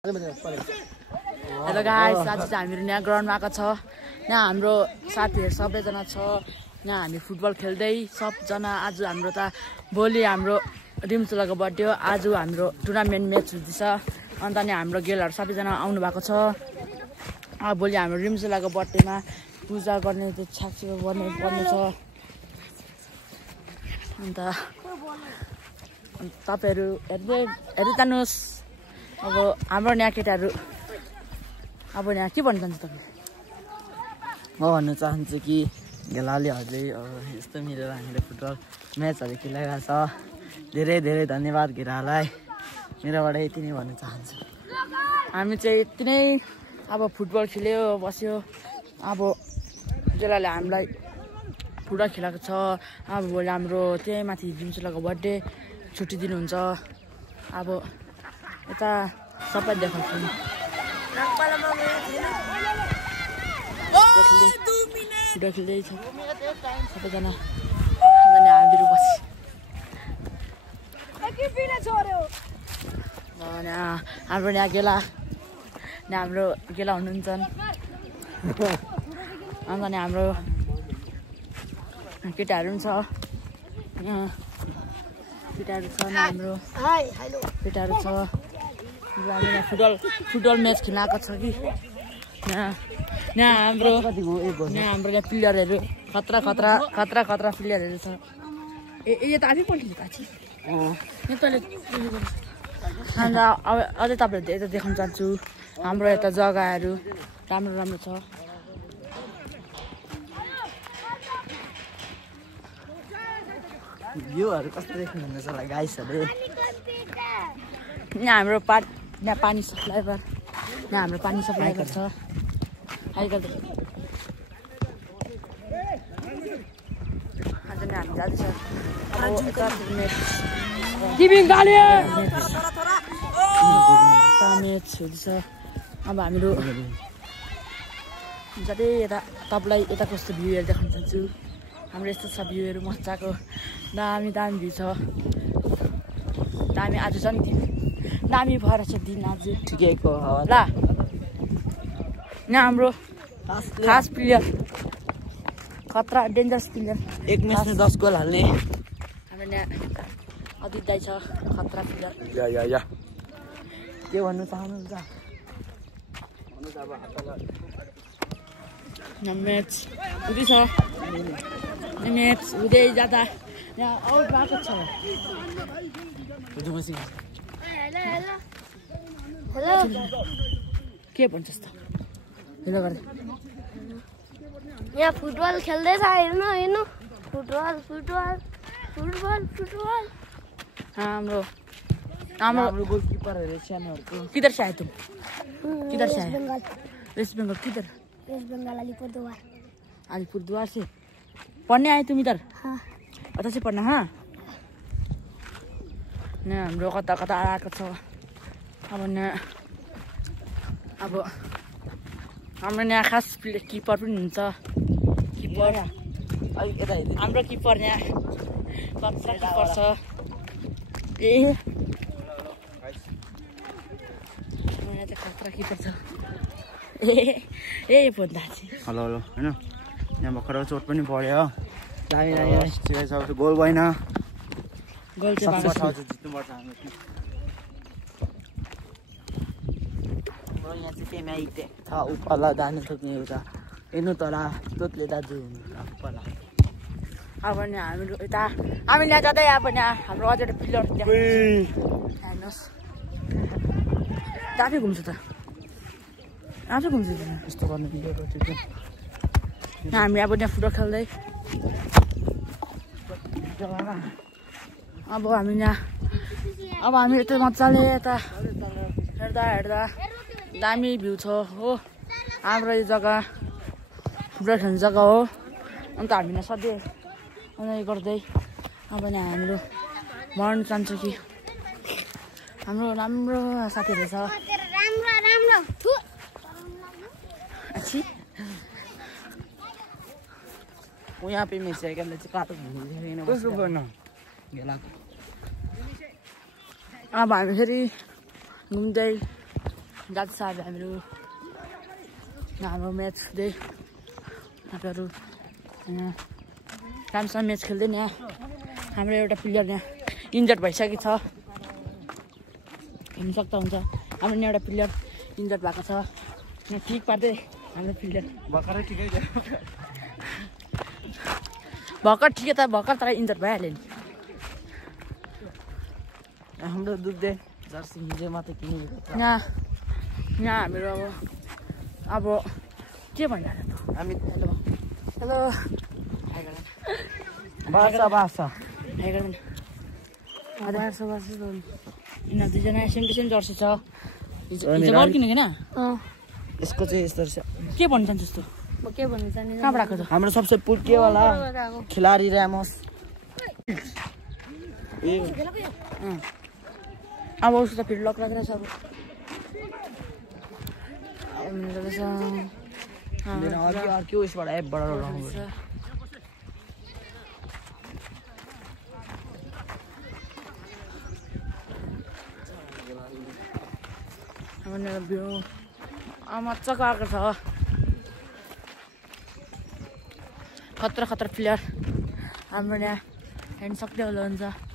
Hello guys, आज चाहिँ हामीहरू यहाँ ग्राउन्डमा आएको छ। यहाँ हाम्रो साथीहरू सबैजना छ। यहाँ हामी फुटबल खेल्दै सबजना। आज हाम्रो त भोलि हाम्रो रिम्चुलाको बर्थडे हो। आज हाम्रो टुर्नामेन्ट म्याच हुँदैछ। अन्त नि हाम्रो गेलहरू सबैजना आउनु भएको छ। भोलि हाम्रो रिम्चुलाको बर्थडेमा पूजा गर्ने छाक्छु पर्ने छ। अन्त तपाईहरु हेर्दै जानुहोस्। अब हाम्रो यहाँ केटाहरू अब यहाँ के भन्न चाहन्छ तपाईँ? म भन्न चाहन्छु कि गेलालीहरूले यस्तो मिलेर हामीले फुटबल म्याचहरू खेलेको छ। धेरै धेरै धन्यवाद गेलालाई। मेरोबाट यति नै भन्न चाहन्छु। हामी चाहिँ यति नै अब फुटबल खेल्यो बस्यो। अब गेलाले हामीलाई फुटबल खेलाएको छ। अब भोलि हाम्रो त्यही माथि रिम्चुलाको बर्थडे छुट्टी दिनुहुन्छ। अब यता सबै देखाउँछु। फुटबल खेल्दै छ सबैजना। हामीहरू बसी हाम्रो यहाँ गेला हुनुहुन्छ। अन्त नि हाम्रो केटाहरू पनि छ। केटाहरू छ हाम्रो केटाहरू छ। हामी यहाँ फुटबल म्याच खेल्न आएको छ कि यहाँ हाम्रो यहाँ प्लेयरहरू खतरा प्लेयरहरू छ। यो त आफै पल्टिन्छ पछि। अन्त अझै तपाईँहरू यता देखाउन चाहन्छु। हाम्रो यता जग्गाहरू राम्रो छ। भ्यूहरू कस्तो देख्नुहुँदैछ होला गाइसहरू? यहाँ हाम्रो यहाँ पानी सप्लाइभर यहाँ हाम्रो पानी सप्लाइभर छ। अहिले त आज नि हामी जाँदैछ म्याच हुँदैछ। अब हामीहरू जति यता तपाईँलाई यता कस्तो भ्यूहरू देखाउन चाहन्छु। हाम्रो यस्तो छ भ्यूहरू मजाको। दामी भ्यू छ। दामी आज छ नि दिन दामी भएर छ दिन आज ठिकैको ल। यहाँ हाम्रो खास प्लेयर खतरा डेन्जरस प्लेयर। एक म्याचमा 10 गोल हाल्ने हाम्रो यहाँ अदित दाइ छ खतरा प्लेयर। के भन्नु चाहनुहुन्छ? यहाँ म्याच हुँदैछ। म्याच हुँदै जाँदा यहाँ आउट भएको छ। के भन्छस् त? हेलो गर्दै यहाँ फुटबल खेल्दैछ। हेर्नु फुटबल हाम्रो गोलकिपरहरू सानोहरूको किधर से आए तुम? किधर से आए? बंगाल। वेस्ट बंगाल किधर? वेस्ट बंगाल अलीपुरद्वार से पढ़ने आए तुम इधर? हाँ। अच्छा से पढ़ना। हाँ यहाँ हाम्रो कता आएको छ। अब हाम्रो यहाँ खास किपर पनि हुन्छ। किपर हाम्रो किपर यहाँ कत्रा किपर छ। यहाँ चाहिँ खतरा किपर छ। भन्दा हेलो होइन यहाँ भर्खर चोट पनि पर्यो। गोल भएन। गोल चाहिँ जित्नुपर्छ हाम्रो। यहाँ चाहिँ पेमाइते छ उपाला दाने थोक्ने एउटा हेर्नु तला तोतले दाजु उपाला। अब नि हामीहरू यता हामी यहाँ जाँदै अब यहाँ हाम्रो अझै एउटा प्लेयर हेर्नुहोस् आफै घुम्छ त आफै घुम्छ यस्तो गर्नु मिलेको थियो। हामी अब यहाँ फुटबल खेल्दै अब हामी यहाँ हामी यता मजाले यता हेर्दा दामी भ्यू छ हो। हाम्रो यो जग्गा फुटबल खेल्ने जग्गा हो। अन्त हामी यहाँ सधैँ गर्दै अब यहाँ हाम्रो भन्न चाहन्छु कि हाम्रो राम्रो साथीहरू छ। यहाँ पे मिसाइकलले चाहिँ काटो अब हामी फेरि घुम्दै जान्छ हामीहरू हाम्रो म्याच हुँदै हामीहरू राम्रोसँग म्याच खेल्दैन यहाँ हाम्रो एउटा प्लेयर यहाँ इन्जर्ड भइसकेको छ हुनसक्दा हुन्छ हाम्रो यहाँ एउटा प्लेयर इन्जर्ड भएको छ यहाँ ठिक पार्दै हाम्रो प्लेयर भर्खरै ठिकै थियो भर्खर ठिकै त भर्खर तर इन्जर्ड भइहाल्यो नि हाम्रो दुख्दै जर्सी हिजो मात्रै किनेको छ यहाँ हामीहरू अब के भनिरहेको हामी हेलो हेलो बासा बासा यिनीहरू दुईजना सेम टु सेम जर्सी छ हिजो घर किनेको होइन यसको चाहिँ यस्तो रहेछ के भन्नु चाहन्छ यस्तो के भन्नु जाने कहाँबाट आएको छ हाम्रो सबसे पुर्केवाला खिलाडी र्यामोस अब उसको त फेरि लक राखेर छ अब अर्को उसबाट एपबाट लगाउनु भ्यू मजाको आएको छ खतरा प्लेयर हाम्रो यहाँ हेर्नु सक्दै होला हुन्छ